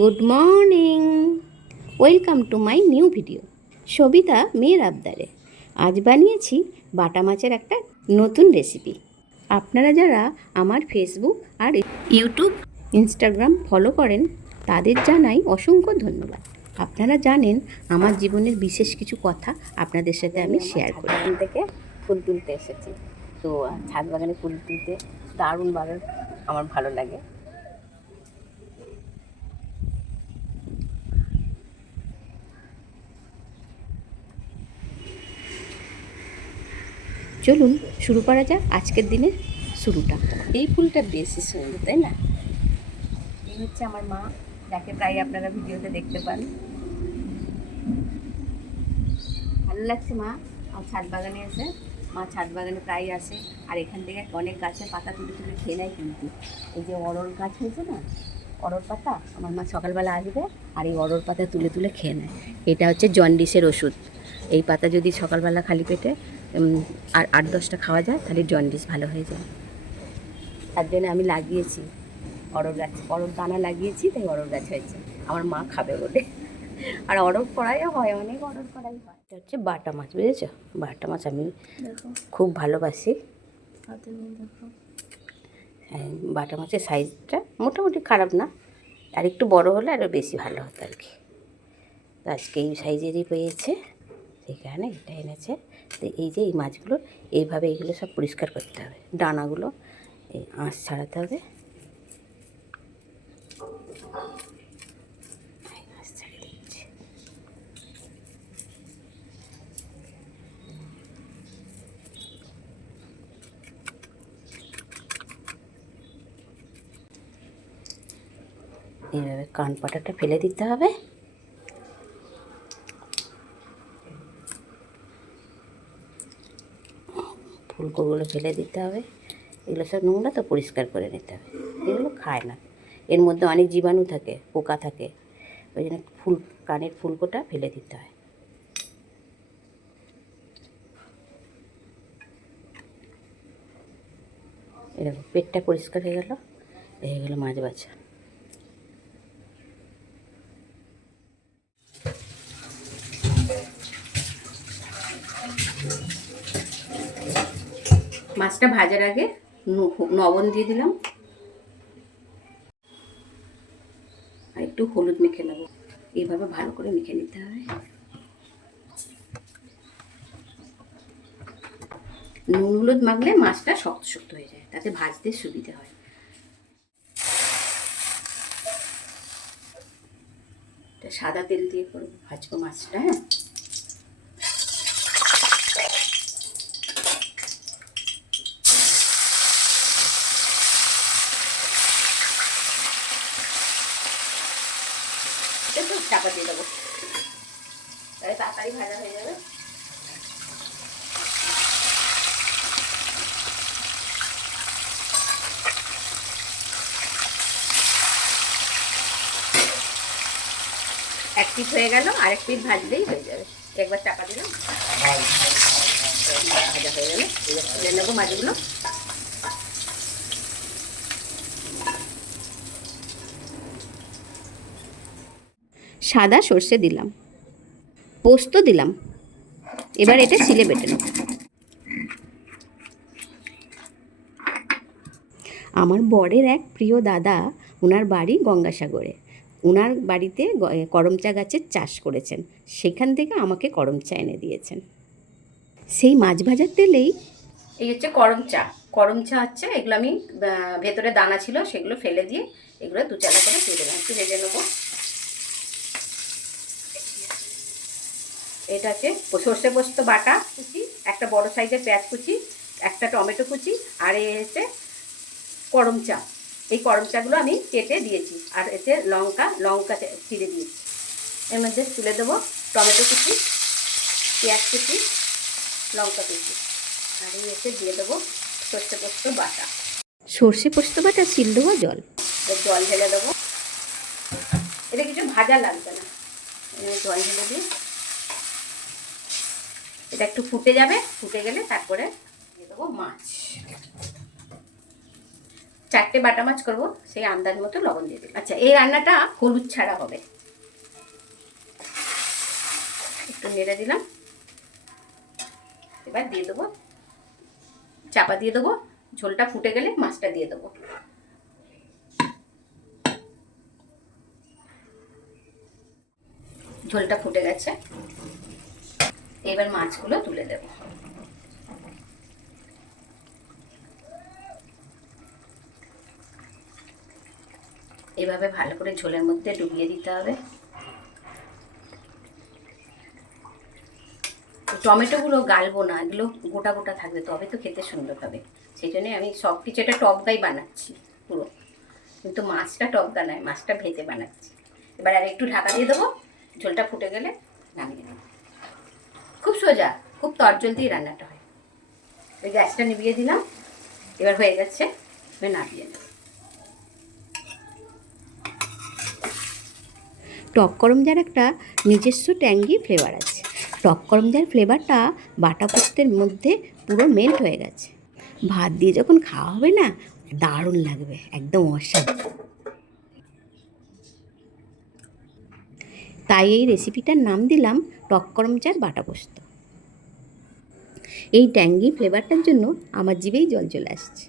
Good morning, welcome to my new video Sabita মেয়ের আবদারে। আজ বানিয়েছি বাটা মাছের একটা নতুন রেসিপি। আপনারা যারা আমার ফেসবুক আর ইউটিউব ইনস্টাগ্রাম ফলো করেন তাদের জানাই অসংখ্য ধন্যবাদ। আপনারা জানেন আমার জীবনের বিশেষ কিছু কথা আপনাদের সাথে আমি শেয়ার করি। এখান থেকে ফুল তুলতে এসেছি, তো ছাদ বাগানে ফুল তুলতে দারুণভাবে আমার ভালো লাগে। চলুন শুরু করা যাক আজকের দিনের শুরুটা। এই ফুলটা বেশি সুন্দর, তাই না? এই হচ্ছে আমার মা, যাকে প্রায় আপনারা ভিডিওতে দেখতে পান। ভালো লাগছে মা আর ছাদ বাগানে এসে। মা ছাদ বাগানে প্রায় আসে, আর এখান থেকে অনেক গাছের পাতা তুলে তুলে খেয়ে নেয়। কিন্তু এই যে অরল গাছ হয়েছে না, অরল পাতা, আমার মা সকালবেলা আসবে আর এই অরল পাতা তুলে তুলে খেয়ে নেয়। এটা হচ্ছে জন্ডিসের ওষুধ। এই পাতা যদি সকালবেলা খালি পেটে আর 8-10টা খাওয়া যায়, তাহলে জন্ডিস ভালো হয়ে যায়। তার জন্য আমি লাগিয়েছি অরল গাছ, অরল দানা লাগিয়েছি, তাই অরল গাছ হয়েছে। আমার মা খাবে বলে। আর অরল কড়াইও হয়, অনেক অরল কড়াই হয়। এটা হচ্ছে বাটা মাছ, বুঝেছো? বাটা মাছ আমি খুব ভালোবাসি। হ্যাঁ, বাটা মাছের সাইজটা মোটামুটি খারাপ না, আর একটু বড় হলে আরও বেশি ভালো হতো আর কি। তো আজকে এই সাইজেরই পেয়েছে, সেই কারণে এটা এনেছে। তো এই যে এই মাছগুলো এইভাবে এইগুলো সব পরিষ্কার করতে হবে, ডানাগুলো এই আঁশ ছাড়াতে হবে। আঁশ ছাড়িয়ে দিচ্ছি। এইভাবে কান পাটাটা ফেলে দিতে হবে। ফুলকোগুলো ফেলে দিতে হবে। এগুলো সব নোংরা, তো পরিষ্কার করে নিতে হবে। এগুলো খায় না, এর মধ্যে অনেক জীবাণু থাকে, পোকা থাকে, ওই জন্য কানের ফুলকোটা ফেলে দিতে হয়। এরকম পেটটা পরিষ্কার হয়ে গেল, হয়ে গেলো মাছ বাছা। মাছটা ভাজার আগে লবণ দিয়ে দিলাম আর একটু হলুদ মেখে নেবো। এইভাবে ভালো করে মেখে নিতে হবে। নুন হলুদ মাখলে মাছটা শক্ত শক্ত হয়ে যায়, তাতে ভাজতে সুবিধা হয়। সাদা তেল দিয়ে করবো, ভাজবো মাছটা। হ্যাঁ, একটু চাপা দিয়ে দেবো, তাহলে তাড়াতাড়ি ভাজা হয়ে যাবে। এক পিঠ হয়ে গেল, আরেক পিঠ ভাজলেই হয়ে যাবে। একবার চাপা দিলাম, ভাজা হয়ে গেলে এবার তুলে নেবো মাছগুলো। সাদা সর্ষে দিলাম, পোস্ত দিলাম। এবার এটা সিলে বেটে নেব। আমার বরের এক প্রিয় দাদা, ওনার বাড়ি গঙ্গাসাগরে। ওনার বাড়িতে করমচা গাছের চাষ করেছেন, সেখান থেকে আমাকে করমচা এনে দিয়েছেন। সেই মাছ ভাজার তেলেই এই হচ্ছে করমচা। করমচা হচ্ছে এগুলো, আমি ভেতরে দানা ছিল সেগুলো ফেলে দিয়ে এগুলো 2 চালা করে দিয়ে দিলাম, একটু ভেজে নেবো। এটা হচ্ছে সর্ষে পোস্ত বাটা কুচি, একটা বড় সাইজের পেঁয়াজ কুচি, একটা টমেটো কুচি, আর এই হচ্ছে করমচা। এই করমচাগুলো আমি কেটে দিয়েছি, আর এতে লঙ্কা ছিঁড়ে দিয়েছি। এর মধ্যে তুলে দেবো টমেটো কুচি, পেঁয়াজ কুচি, লঙ্কা কুচি, আর এই এতে দিয়ে দেবো সর্ষে পোস্ত বাটা। সর্ষে পোস্ত বাটা শিল দেওয়া জল, জল ঢেলে দেবো। এটা কিছু ভাজা লাগবে না, জল ঢেলে দিই। এটা একটু ফুটে যাবে, ফুটে গেলে তারপরে দিয়ে দেবো মাছ। 4টে বাটা মাছ করবো, সেই আন্দাজ মতো লবণ দিয়ে দিলাম। আচ্ছা, এই রান্নাটা হলুদ ছাড়া হবে। একটু নেড়ে দিলাম। এবার দিয়ে দেবো, চাপা দিয়ে দেবো। ঝোলটা ফুটে গেলে মাছটা দিয়ে দেবো। ঝোলটা ফুটে গেছে, এবার মাছগুলো তুলে দেবো। এভাবে ভালো করে ঝোলের মধ্যে ডুবিয়ে দিতে হবে। টমেটোগুলো গালবো না, এগুলো গোটা গোটা থাকবে, তবে তো খেতে সুন্দর হবে। সেই জন্যে আমি সব কিছু একটা টক-গাই বানাচ্ছি পুরো, কিন্তু মাছটা টক-গা নয়, মাছটা ভেজে বানাচ্ছি। এবার আর একটু ঢাকা দিয়ে দেবো, ঝোলটা ফুটে গেলে নামিয়ে দেবো। খুব সোজা, খুব তরজলদি রান্নাটা হয়। ওই গ্যাসটা নিভিয়ে দিলাম, এবার হয়ে গেছে, এবার নামিয়ে নেব। টক করমজার একটা নিজস্ব ট্যাঙ্গি ফ্লেভার আছে। টক করমজার ফ্লেভারটা বাটা পোস্তের মধ্যে পুরো মেল্ট হয়ে গেছে। ভাত দিয়ে যখন খাওয়া হবে না, দারুণ লাগবে, একদম অসাধারণ। তাই এই রেসিপিটার নাম দিলাম টক করমচার বাটা পোস্ত। এই ট্যাঙ্গি ফ্লেভারটার জন্য আমার জিভেই জল চলে আসছে।